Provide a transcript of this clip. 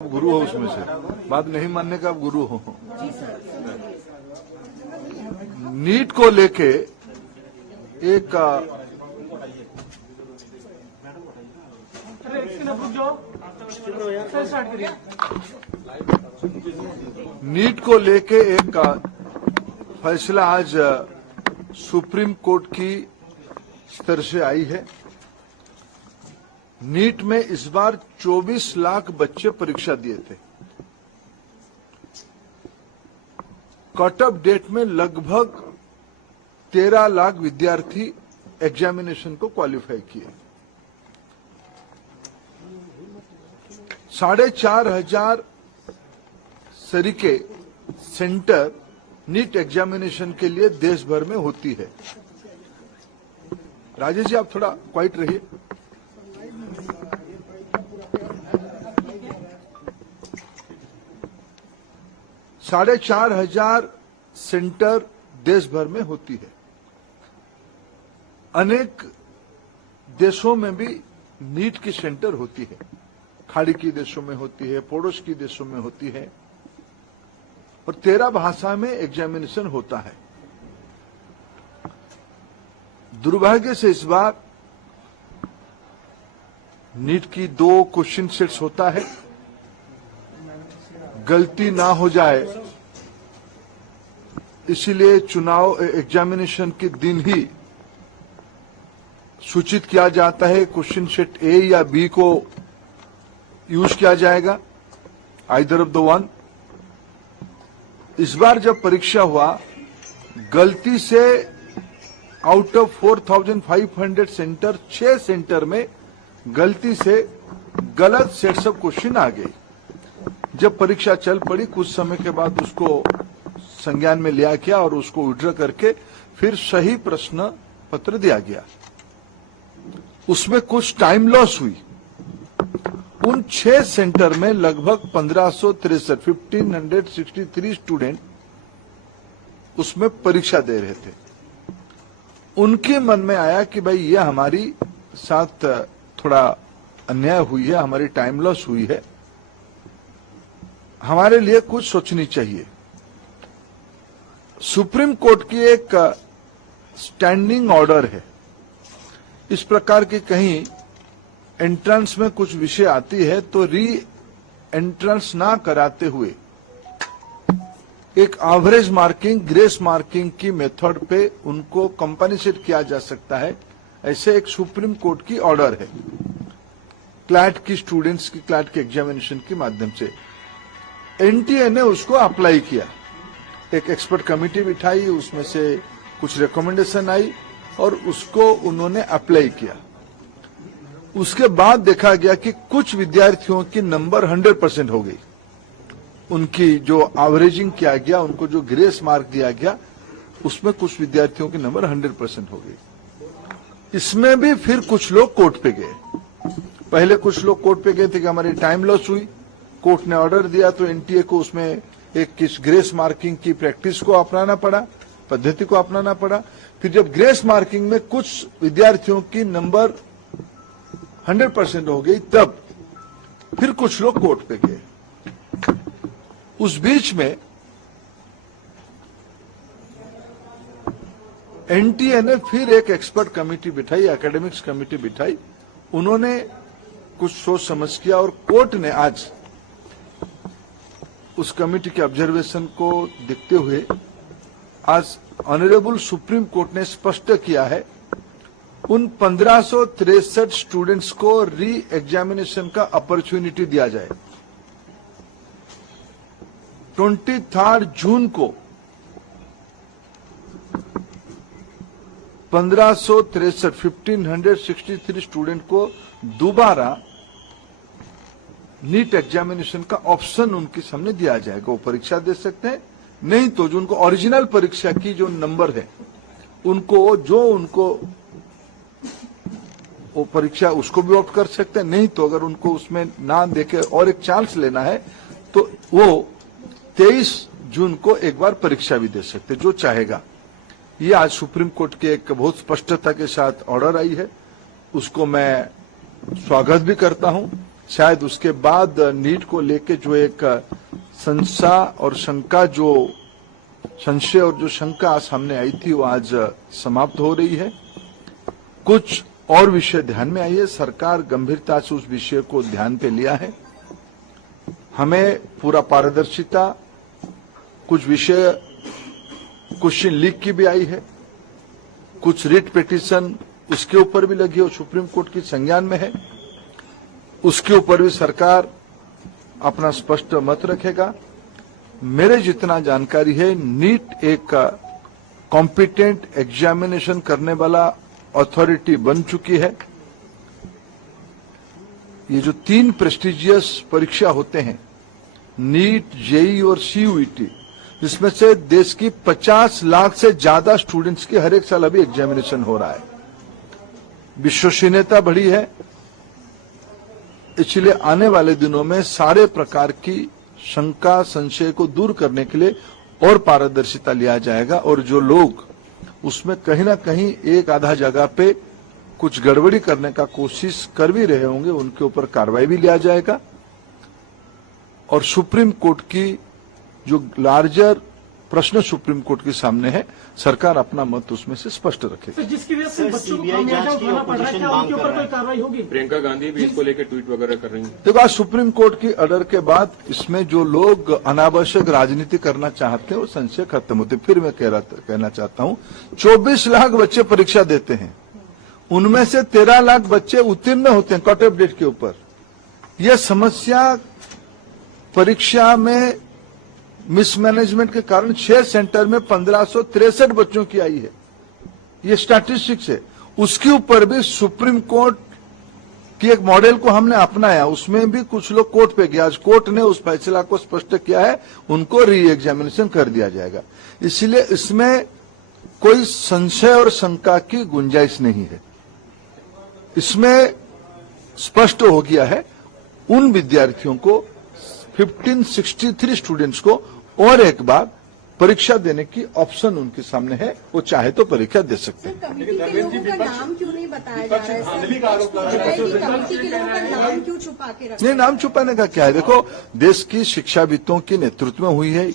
गुरु हो उसमें से, बात नहीं मानने का आप गुरु हो। नीट को लेके एक फैसला आज सुप्रीम कोर्ट की स्तर से आई है। नीट में इस बार 24 लाख बच्चे परीक्षा दिए थे। कट ऑफ डेट में लगभग 13 लाख विद्यार्थी एग्जामिनेशन को क्वालिफाई किए। 4,500 तरीके सेंटर नीट एग्जामिनेशन के लिए देश भर में होती है। राजेश जी आप थोड़ा क्वाइट रहिए। साढ़े 4,500 सेंटर देश भर में होती है। अनेक देशों में भी नीट की सेंटर होती है। खाड़ी के देशों में होती है, पड़ोस के देशों में होती है और 13 भाषा में एग्जामिनेशन होता है। दुर्भाग्य से इस बार नीट की 2 क्वेश्चन सेट्स होता है। गलती ना हो जाए इसीलिए चुनाव एग्जामिनेशन के दिन ही सूचित किया जाता है। क्वेश्चन सेट ए या बी को यूज किया जाएगा, आइदर ऑफ द वन। इस बार जब परीक्षा हुआ, गलती से आउट ऑफ 4,500 सेंटर 6 सेंटर में गलती से गलत सेट्स ऑफ क्वेश्चन आ गए। जब परीक्षा चल पड़ी, कुछ समय के बाद उसको संज्ञान में लिया गया और उसको विड्रॉ करके फिर सही प्रश्न पत्र दिया गया। उसमें कुछ टाइम लॉस हुई। उन 6 सेंटर में लगभग 1563 स्टूडेंट उसमें परीक्षा दे रहे थे। उनके मन में आया कि भाई ये हमारी साथ थोड़ा अन्याय हुई है, हमारी टाइम लॉस हुई है, हमारे लिए कुछ सोचनी चाहिए। सुप्रीम कोर्ट की एक स्टैंडिंग ऑर्डर है। इस प्रकार की कहीं एंट्रेंस में कुछ विषय आती है तो री एंट्रेंस ना कराते हुए एक एवरेज मार्किंग, ग्रेस मार्किंग की मेथड पे उनको कंपनसेट किया जा सकता है। ऐसे एक सुप्रीम कोर्ट की ऑर्डर है क्लैट की स्टूडेंट्स की, क्लैट के एग्जामिनेशन के माध्यम से। एनटीए ने उसको अप्लाई किया। एक एक्सपर्ट कमेटी बिठाई, उसमें से कुछ रिकमेंडेशन आई और उसको उन्होंने अप्लाई किया। उसके बाद देखा गया कि कुछ विद्यार्थियों की नंबर 100% हो गई। उनकी जो एवरेजिंग किया गया, उनको जो ग्रेस मार्क दिया गया, उसमें कुछ विद्यार्थियों की नंबर 100% हो गई। इसमें भी फिर कुछ लोग कोर्ट पे गए। पहले कुछ लोग कोर्ट पे गए थे कि हमारी टाइम लॉस हुई। कोर्ट ने ऑर्डर दिया तो एनटीए को उसमें एक किस ग्रेस मार्किंग की प्रैक्टिस को अपनाना पड़ा, पद्धति को अपनाना पड़ा। फिर जब ग्रेस मार्किंग में कुछ विद्यार्थियों की नंबर 100% हो गई, तब फिर कुछ लोग कोर्ट पे गए। उस बीच में एनटीए ने फिर एक एक्सपर्ट कमेटी बिठाई, एकेडमिक्स कमेटी बिठाई। उन्होंने कुछ सोच समझ किया और कोर्ट ने आज उस कमेटी के ऑब्जर्वेशन को देखते हुए आज ऑनरेबल सुप्रीम कोर्ट ने स्पष्ट किया है उन 1563 स्टूडेंट्स को री एग्जामिनेशन का अपॉर्चुनिटी दिया जाए। 23 जून को 1563 स्टूडेंट को दोबारा नीट एग्जामिनेशन का ऑप्शन उनके सामने दिया जाएगा। वो परीक्षा दे सकते हैं, नहीं तो जो उनको ओरिजिनल परीक्षा की जो नंबर है उनको जो उनको वो परीक्षा उसको भी ऑप्ट कर सकते हैं। नहीं तो अगर उनको उसमें ना देके और एक चांस लेना है तो वो 23 जून को एक बार परीक्षा भी दे सकते, जो चाहेगा। ये आज सुप्रीम कोर्ट के एक बहुत स्पष्टता के साथ ऑर्डर आई है, उसको मैं स्वागत भी करता हूं। शायद उसके बाद नीट को लेके जो एक संशय और शंका सामने आई थी वो आज समाप्त हो रही है। कुछ और विषय ध्यान में आई है, सरकार गंभीरता से उस विषय को ध्यान पे लिया है। हमें पूरा पारदर्शिता, कुछ विषय क्वेश्चन लीक की भी आई है, कुछ रिट पिटीशन उसके ऊपर भी लगी और सुप्रीम कोर्ट की संज्ञान में है, उसके ऊपर भी सरकार अपना स्पष्ट मत रखेगा। मेरे जितना जानकारी है, नीट एक कॉम्पिटेंट एग्जामिनेशन करने वाला अथॉरिटी बन चुकी है। ये जो 3 प्रेस्टिजियस परीक्षा होते हैं, नीट, जेईई और सीयूईटी, इसमें से देश की 50 लाख से ज्यादा स्टूडेंट्स की हर एक साल अभी एग्जामिनेशन हो रहा है। विश्वसनीयता बढ़ी है, इसलिए आने वाले दिनों में सारे प्रकार की शंका संशय को दूर करने के लिए और पारदर्शिता लिया जाएगा और जो लोग उसमें कहीं ना कहीं एक आधा जगह पे कुछ गड़बड़ी करने का कोशिश कर भी रहे होंगे, उनके ऊपर कार्रवाई भी लिया जाएगा। और सुप्रीम कोर्ट की जो लार्जर प्रश्न सुप्रीम कोर्ट के सामने है, सरकार अपना मत उसमें से स्पष्ट रखेगी। जिसकी वजह से बच्चों को खामियाजा उठाना पड़ रहा है, क्या उनके ऊपर कोई कार्रवाई होगी? प्रियंका गांधी भी इसको लेकर ट्वीट वगैरह कर रही हैं। देखो, आज सुप्रीम कोर्ट की ऑर्डर के बाद इसमें जो लोग अनावश्यक राजनीति करना चाहते हैं वो संशय खत्म होते। फिर मैं कहना चाहता हूं, 24 लाख बच्चे परीक्षा देते हैं, उनमें से 13 लाख बच्चे उत्तीर्ण होते हैं कट ऑफ डेट के ऊपर। यह समस्या परीक्षा में मिसमैनेजमेंट के कारण 6 सेंटर में 1563 बच्चों की आई है, ये स्टैटिस्टिक्स है। उसके ऊपर भी सुप्रीम कोर्ट की एक मॉडल को हमने अपनाया, उसमें भी कुछ लोग कोर्ट पे गया। आज कोर्ट ने उस फैसला को स्पष्ट किया है, उनको री एग्जामिनेशन कर दिया जाएगा। इसलिए इसमें कोई संशय और शंका की गुंजाइश नहीं है। इसमें स्पष्ट हो गया है, उन विद्यार्थियों को 1563 स्टूडेंट्स को और एक बार परीक्षा देने की ऑप्शन उनके सामने है, वो चाहे तो परीक्षा दे सकते हैं। कमेटी के लोगों का नाम क्यों नहीं बताया जा रहा है? कमेटी के लोगों का नाम क्यों छुपा के रखा? नहीं, नाम छुपाने का क्या है? देखो, देश की शिक्षाविदों के नेतृत्व में हुई है।